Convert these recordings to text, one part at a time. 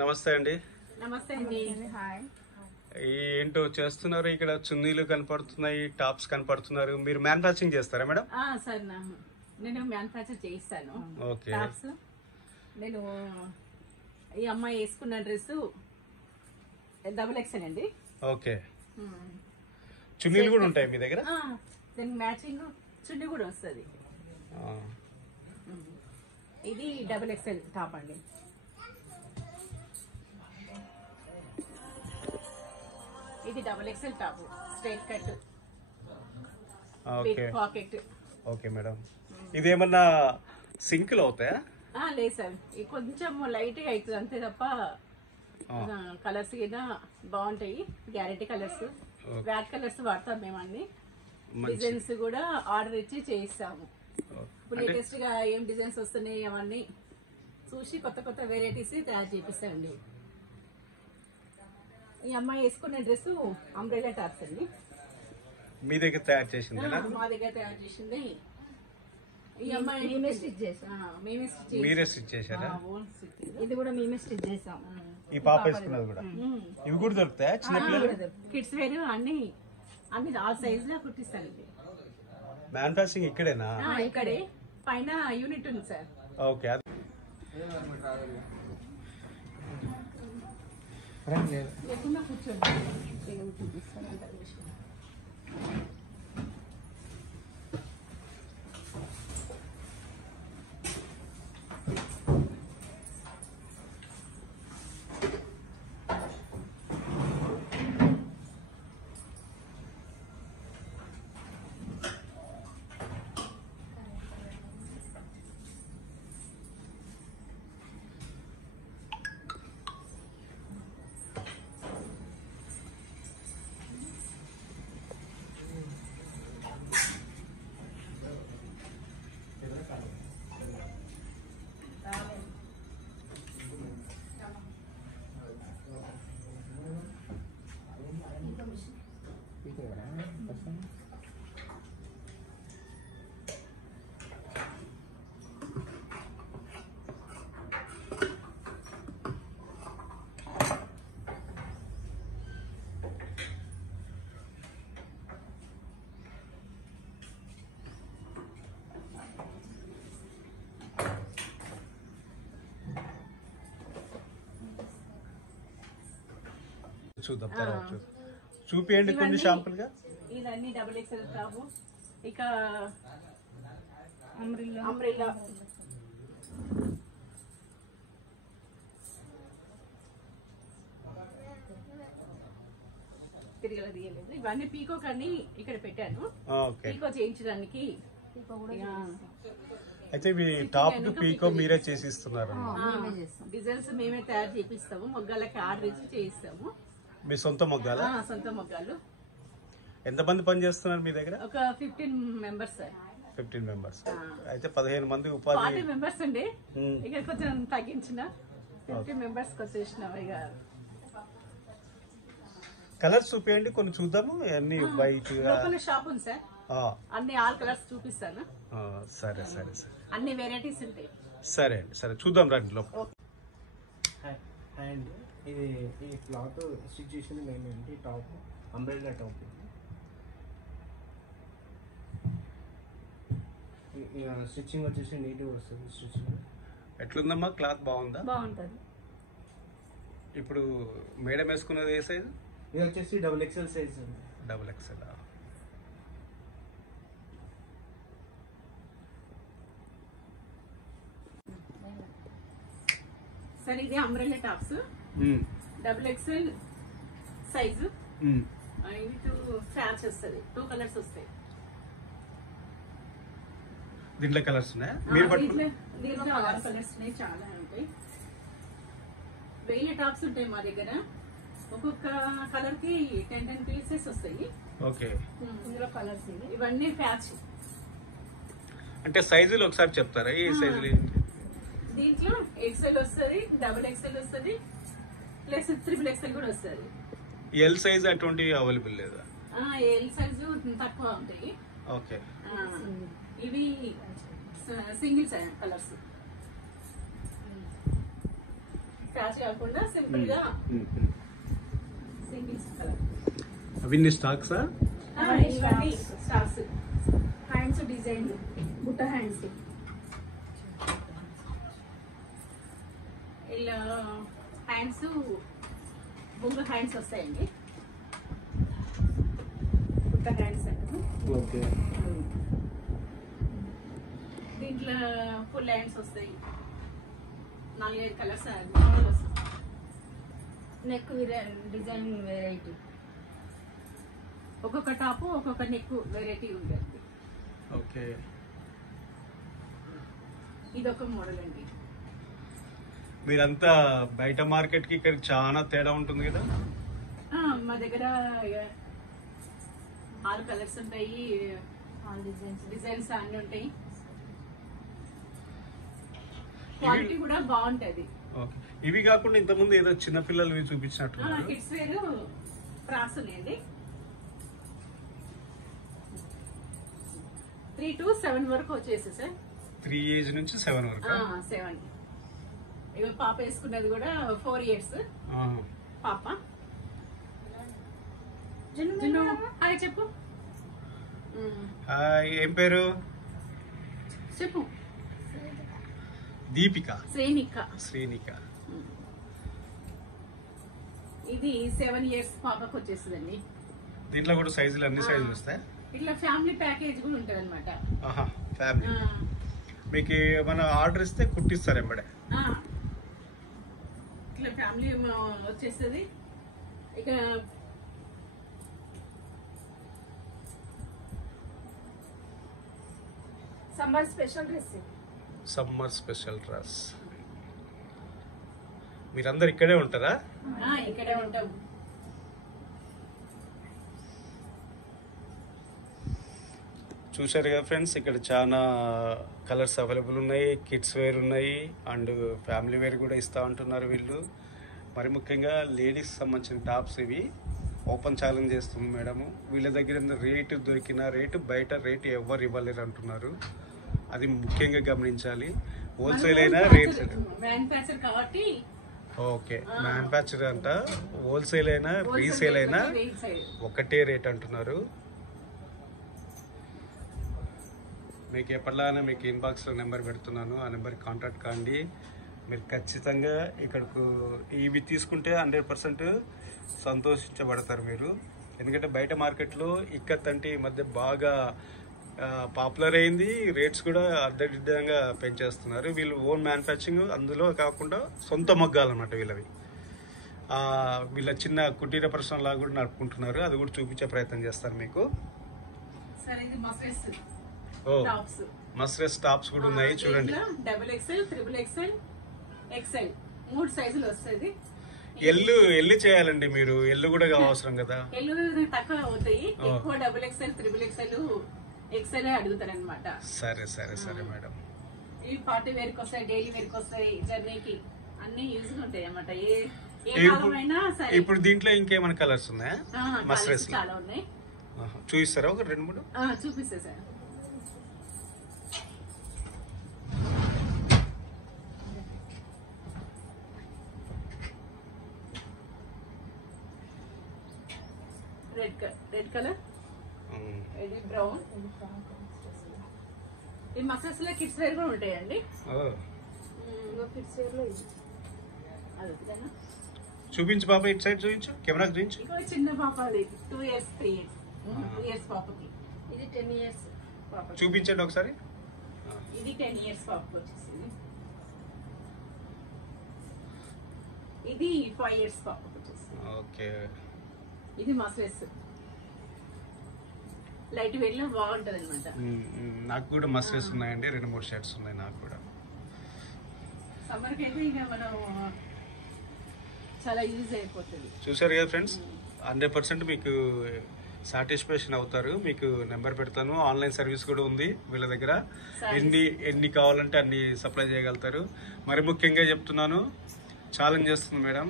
నమస్తే అండి. నమస్తే అండి. హాయ్. ఏంటో చేస్తున్నారు ఇక్కడ? చున్నీలు కనపడుతున్నాయి, టాప్స్ కనపడుతున్నారు. మీరు మ్యానుఫ్యాక్చరింగ్ చేస్తారా మేడం? సార్ నేను మ్యానుఫ్యాక్చర్ చేయిస్తాను. ఓకే. టాప్స్ నేను ఈ అమ్మాయి వేసుకున్న డ్రెస్ XXL అండి. ఓకే. చున్నీలు కూడా ఉంటాయి మీ దగ్గర? దానికి మ్యాచింగ్ చున్నీ కూడా వస్తుంది. ఇది XXL టాప్ అండి. ఇది XXL top, straight cut, pocket. Okay madam. ఇదేమన్నా సింక్ లో అవుతాయా? లేదు సార్, ఇది కొంచెం లైట్ గా అవుతుంది అంతే తప్ప కలర్స్ గిన బాగుంటాయి. గ్యారెంటీ కలర్స్, వ్యాట్ కలర్స్ వాడతాం మేము. అన్ని డిజైన్స్ కూడా ఆర్డర్ ఇచ్చి చేయిస్తాము. ఇప్పుడు లేటెస్ట్ గా ఏం డిజైన్స్ వస్తున్నాయి అవన్నీ చూసి కొత్త కొత్త వెరైటీస్ తయారు చేపిస్తామండి. ఈ అమ్మాయి వేసుకున్న డ్రెస్ అంబ్రెల్లా టాప్స్ అండి. మీ దగ్గర తయారు చేసింది? మా దగ్గర తయారు చేసింది. ఈ అమ్మాయి మీరే స్టిచ్ చేశారా? ఇది కూడా మేమే స్టిచ్ చేసాం. ఈ పాప వేసుకున్నది కూడా? ఇవి కూడా దొరుకుతాయా చిన్నపిల్లలు? కిడ్స్ వేర్ అన్ని ఆల్ సైజ్ లో కుట్టిస్తానండి. మ్యానుఫ్యాక్చరింగ్ ఇక్కడేనా? ఇక్కడే, పైన యూనిట్ ఉంది సార్. ఓకే. కూర్చోండి. చూద్దాం తర్వాత. చూపియండి కొన్ని షాంపుల్ గా. ఇదన్నీ XXL టాప్. ఇక అంబ్రెల్లా తిరగల తీయలేదు. ఇవన్నీ పీకోక్ అన్ని ఇక్కడ పెట్టాను, పీకో చేయించడానికి. అయితే మీ టాప్ కి పీకో మీరే చేసి ఇస్తున్నారు? డిజైన్స్ మేమే తయారు చేపిస్తాము. మొగ్గాలకి ఆర్డర్ ఇచ్చి చేయిస్తాము. మీ సొంత మొగ్గాలా? సొంత మొగ్గాలు. ఎంతమంది పని చేస్తున్నారు మీ దగ్గర? ఒక 15 మెంబర్స్ సార్. 15 మెంబర్స్. అయితే 15 మంది ఉపాధి. 40 మెంబర్స్ అండి. ఇక కొంచెం తగ్గించిన 15 మెంబర్స్ వచ్చేసిన. ఇక కలర్స్ చూపియండి కొన్ని చూద్దాము. అన్ని వైట్ షాప్ ఉంది సార్, అన్ని ఆల్ కలర్స్ చూపిస్తాను. సరే సరే సరే, అన్ని వెరైటీస్ ఉంటాయి. సరే అండి, సరే చూద్దాం రండి లోపల. అండ్ ఈ క్లాత్ స్టిచ్ చేసింది మేము ఏంటి, టాప్ అంబ్రెల్లా టాప్. స్టిచ్చింగ్ వచ్చేసి నీట్గా వస్తుంది. స్టిచ్చింగ్ ఎట్లుందమ్మా? క్లాత్ బాగుందా? బాగుంటుంది. ఇప్పుడు మేడం వేసుకున్నది ఏ సైజ్? ఇది వచ్చేసి XXL సైజ్. XXL. సరే, ఇది అంబ్రెల్లా టాప్స్ XXL సైజు. ఇది 2 ఫ్యాన్స్ వస్తుంది, 2 కలర్స్ వస్తాయి. దీంట్లో కలర్స్ ఉన్నాయా? దీంట్లో 6 కలర్స్ ఉన్నాయి, చాలా ఉంటాయి. 1000 టాప్స్ ఉంటాయి మా దగ్గర. ఒక్కొక్క కలర్ కి 10 పీసెస్ వస్తాయి. ఓకే. ఇందులో కలర్స్ ఇవన్నీ ఫ్యాచ్. అంటే సైజులు ఒకసారి చెప్తారా? ఈ సైజులు దీంట్లో XL వస్తుంది, XXL వస్తుంది, ప్లస్ XXL కూడా వస్తుంది. ఎల్ సైజ్ అటువంటి అవైలబుల్ లేదా? ఎల్ సైజు తక్కువ ఉంటాయి. ఓకే. ఇవి సింగిల్ కలర్స్. క్రాష్ కాకుండా సింపుల్ గా సింగిల్స్ కలర్. అవన్నీ స్టాక్సా? ఇవన్నీ స్టార్స్. హ్యాండ్స్ డిజైన్ బుట్ట హ్యాండ్స్. ఇలా హ్యాండ్స్ బుంగ హ్యాండ్స్ వస్తాయండి. బుట్ట హ్యాండ్స్ అంటారు. ఓకే. దీంట్లో ఫుల్ హ్యాండ్స్ వస్తాయి. 4-5 కలర్స్ వస్తాయి. Neck design variety. ఒక్కొక్క టాప్ ఒక్కొక్క నెక్ వెరైటీ ఉంటుంది. ఓకే. ఇదొక మోడల్ అండి. మీరంతా బయట మార్కెట్ కి ఇక్కడ చాలా తేడా ఉంటుంది కదా? మా దగ్గర 6 కలర్స్ ఉంటాయి. ఆల్ డిజైన్స్ అన్ని ఉంటాయి. క్వాలిటీ కూడా బాగుంటది. ఓకే. ఇవి కాకుండా ఇంతకుముందు ఏదో చిన్న పిల్లలు చూపించినట్టు కిడ్స్ వేరు ఫ్రాక్స్ ఉన్నాయండి. 3 to 7 వరకు వచ్చేసి సార్. 3 ఏజ్ నుంచి 7 వరకు. 7. ఇక పాప వేసుకున్నది కూడా 4 years పాప. హాయ్ చెప్పు. హాయ్, ఏం పేరు? చెప్పు. దీపిక. శ్రీనిక. ఇది 7 years పాపకు వచ్చేస్తుందండి. దీంట్లో కూడా సైజులు అన్ని సైజులు వస్తాయి. ఇట్లా ఫ్యామిలీ ప్యాకేజ్ కూడా ఉంటది అనమాట. ఫ్యామిలీ మీకు ఏమైనా ఆర్డర్ ఇస్తే కుట్టిస్తారు ఎంబడే. ఇట్లా ఫ్యామిలీ వచ్చేస్తుంది. ఇక summer special dress. Summer special dress. మీరందరు ఇక్కడే ఉంటారా? ఇక్కడే ఉంటాం. చూశారు కదా ఫ్రెండ్స్, ఇక్కడ చాలా కలర్స్ అవైలబుల్ ఉన్నాయి. కిడ్స్ వేర్ ఉన్నాయి అండ్ ఫ్యామిలీ వేర్ కూడా ఇస్తూ ఉంటున్నారు వీళ్ళు. మరి ముఖ్యంగా లేడీస్ సంబంధించిన టాప్స్ ఇవి ఓపెన్ ఛాలెంజ్ చేస్తుంది మేడము. వీళ్ళ దగ్గర రేటు దొరికిన రేటు బయట రేటు ఎవరు ఇవ్వలేరు అంటున్నారు. అది ముఖ్యంగా గమనించాలి. హోల్సేల్ అయినా రేట్స్ మ్యానుఫ్యాక్చర్ కాబట్టి. ఓకే, మ్యానుఫ్యాక్చర్ అంట. హోల్సేల్ అయినా రీసేల్ అయినా ఒకటే రేట్ అంటున్నారు. మీకు ఎప్పటిలానే మీకు ఇన్బాక్స్లో నెంబర్ పెడుతున్నాను, ఆ నెంబర్కి కాంటాక్ట్ కాండి. మీరు ఖచ్చితంగా ఇక్కడకు ఇవి తీసుకుంటే 100% సంతోషించబడతారు మీరు. ఎందుకంటే బయట మార్కెట్లో ఇక్కత్ అంటే ఈ మధ్య బాగా పాపులర్ అయింది. రేట్స్ కూడా అడ్డదిడ్డంగా పెంచేస్తున్నారు. వీళ్ళు ఓన్ మ్యానుఫ్యాక్చరింగ్, అందులో కాకుండా సొంత మగ్గాలు అన్నమాట వీళ్ళవి. వీళ్ళ చిన్న కుటీర పరిశ్రమ లాగా కూడా నడుపుకుంటున్నారు. అది కూడా చూపించే ప్రయత్నం చేస్తారు మీకు. మస్రెస్ టాప్స్ కూడా ఉన్నాయి చూడండి. XXL, XXL, XL 3 సైజులు వస్తుంది. ఎల్లు చేయాలండి మీరు. ఎల్లు కూడా అవసరం కదా. ఎల్లు తక్కువ అవుతాయి. ఎక్కువ XXL, XXL, XL అడుగుతారు అనమాట. సరే సరే సరే మేడం. ఈ పార్టీ వేర్కి వస్తాయి, డైలీ వేర్కి వస్తాయి, జర్నీకి అన్ని యూజ్ ఉంటాయి అన్నమాట. ఇప్పుడు దీంట్లో ఇంకేమైనా కలర్స్ ఉన్నాయా? మస్రెస్ చాలా ఉన్నాయి. చూపిస్తారా ఒక 2-3? చూపిస్తా సార్. రెడ్ కలర్, ఇది బ్రౌన్. ఈ మసల్స్ లో కిడ్స్ వేర్ కూడా ఉంటాయండి. కిడ్స్ వేర్ లో చూపించు బాబా, ఇటు సైడ్ చూపించు, కెమెరా చూపించు. చిన్న పాప 2 years 3 years 2 years పాపకి. ఇది 10 years పాప. చూపించండి ఒకసారి. ఇది 10 years పాపకి వచ్చేసింది. ఇది 5 years పాపకి వచ్చేసింది. ఓకే. ఇది మస్లెస్ లైట్ వెయిట్ లో బాగుంటది అనమాట. నాకు కూడా మస్లెస్ ఉన్నాయండి. 2-3 షర్ట్స్ ఉన్నాయి నాకు కూడా. సమ్మర్ కి అయితే ఇక మనం చాలా యూజ్ అయిపోతుంది. చూసారు కదా ఫ్రెండ్స్, 100% మీకు సాటిస్ఫాక్షన్ అవుతారు. మీకు నెంబర్ పెడతాను. ఆన్లైన్ సర్వీస్ కూడా ఉంది వీళ్ళ దగ్గర. ఎన్ని కావాలంటే అన్ని సప్లై చేయగలుగుతారు. మరి ముఖ్యంగా చెప్తున్నాను, ఛాలెంజ్ చేస్తుంది మేడం.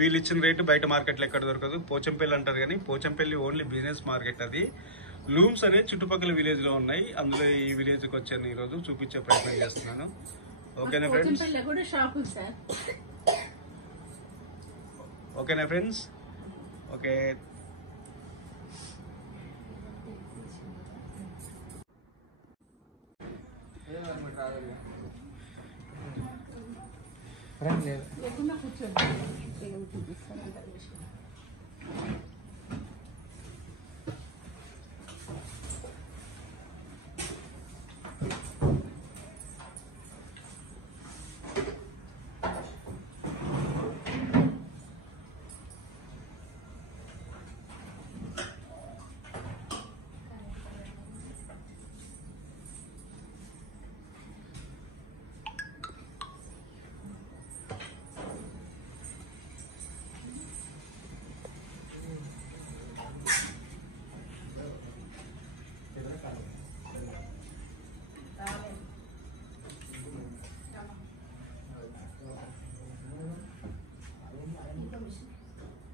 వీళ్ళు ఇచ్చిన రేటు బయట మార్కెట్లో ఎక్కడ దొరకదు. పోచంపల్లి అంటారు కానీ పోచంపల్లి ఓన్లీ బిజినెస్ మార్కెట్. అది లూమ్స్ అనే చుట్టుపక్కల విలేజ్ లో ఉన్నాయి. అందులో ఈ విలేజ్ కి వచ్చాను ఈరోజు, చూపించే ప్రయత్నం చేస్తున్నాను. ఓకేనా ఫ్రెండ్స్? కూడా షాప్ ఉంది సార్. ఓకేనా ఫ్రెండ్స్? ఓకే. లేకుండా కూర్చోండి.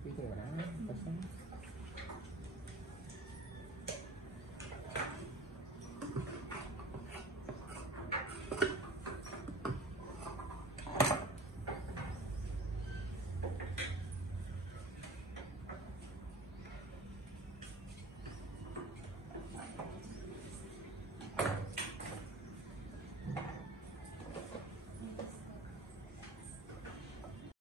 Itu ya,